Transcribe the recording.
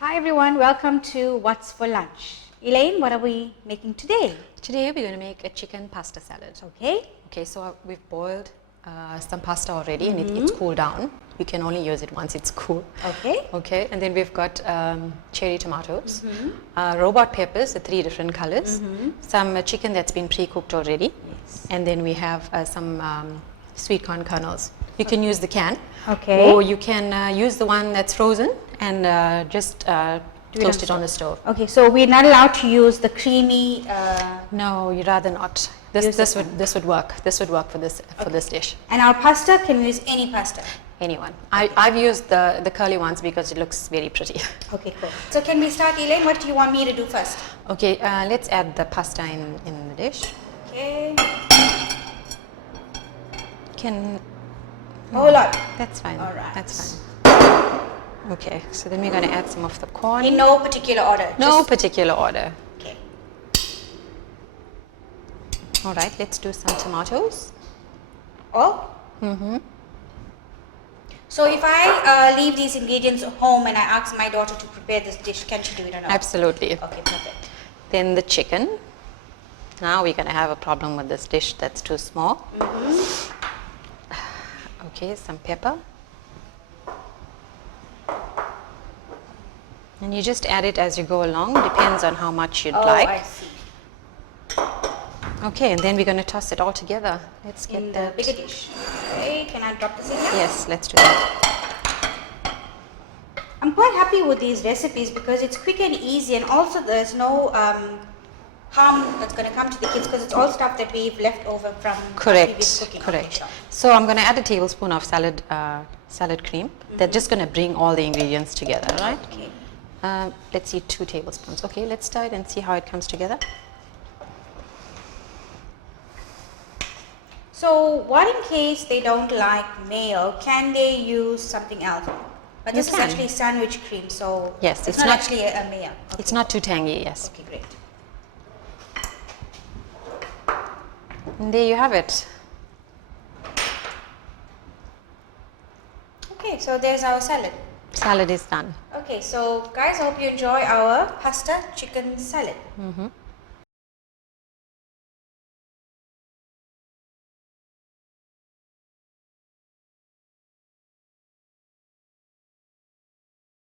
Hi everyone, welcome to What's for Lunch. Elaine, what are we making today? Today we're going to make a chicken pasta salad. Okay. Okay, so we've boiled some pasta already and it's cooled down. You can only use it once it's cool. Okay. Okay, and then we've got cherry tomatoes, robot peppers, the 3 different colors, some chicken that's been pre-cooked already, Yes. and then we have some sweet corn kernels. You can use the can, Okay. or you can use the one that's frozen and just toast it on the stove. Okay, so we're not allowed to use the creamy. No, you'd rather not. This would work. This would work for this dish. And our pasta, can we use any pasta? Anyone. I've used the curly ones because it looks very pretty. Okay, cool. So can we start, Elaine? What do you want me to do first? Okay, let's add the pasta in the dish. Okay. Can A whole lot. that's fine. All right. That's fine. Okay, so then we're going to add some of the corn. In no particular order. No just- particular order. Okay. All right, let's do some tomatoes. Oh. So if I leave these ingredients at home and I ask my daughter to prepare this dish, can she do it or not? Absolutely. Okay, perfect. Then the chicken. Now we're going to have a problem with this dish that's too small. Okay, some pepper. And you just add it as you go along, depends on how much you'd like. I see. Okay, and then we're going to toss it all together. Let's get In the that. bigger dish. Okay, can I drop this in here? Yes, let's do that. I'm quite happy with these recipes because it's quick and easy, and also there's no harm that's going to come to the kids because it's all stuff that we've left over from previous cooking. Correct. Okay, sure. So I'm going to add a tablespoon of salad cream. They're just going to bring all the ingredients together, right? Okay. Let's see, 2 tablespoons. Okay, let's stir it and see how it comes together. So what in case they don't like mayo? Can they use something else? But this is can. actually sandwich cream, so Yes, it's it's not not- actually a mayo. Okay. It's not too tangy, yes. Okay, great. And there you have it. Okay, so there's our salad. Salad is done. Okay, so guys, I hope you enjoy our pasta chicken salad.